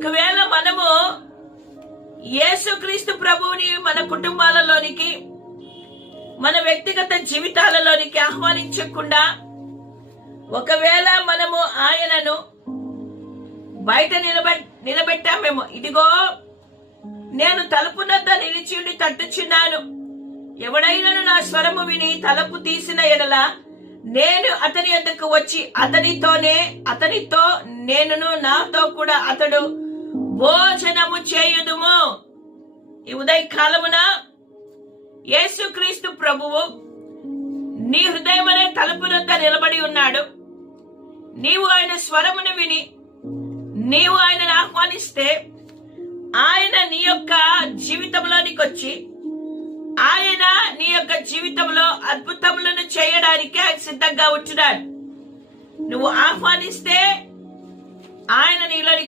ఒకవేళ మనము యేసుక్రీస్తు ప్రభువుని మన కుటుంబాలలోనికి, మన వ్యక్తిగత జీవితాలలోనికి ఆహ్వానించకుండా ఒకవేళ మనము ఆయనను బయట నిలబెట్టామేమో, ఇదిగో నేను తలుపునద్ద నిలిచి ఉండి తట్టుచున్నాను, ఎవడైనను నా స్వరము విని తలుపు తీసిన ఎడల నేను అతని యొద్దకు వచ్చి అతనితో నేనును నాతో కూడా అతడు భోజనము చేయుదుము. ఈ ఉదయకాలమున యేసుక్రీస్తు ప్రభువు నీ హృదయం అనే తలుపునొద్ద నిలబడి ఉన్నాడు. నీవు ఆయన స్వరమును విని నీవు ఆయనను ఆహ్వానిస్తే ఆయన నీ యొక్క జీవితంలోనికి వచ్చి ఆయన నీ యొక్క జీవితంలో అద్భుతములను చేయడానికి ఆయన సిద్ధంగా ఉంటున్నాడు. నువ్వు ఆహ్వానిస్తే ఆయన నీలోని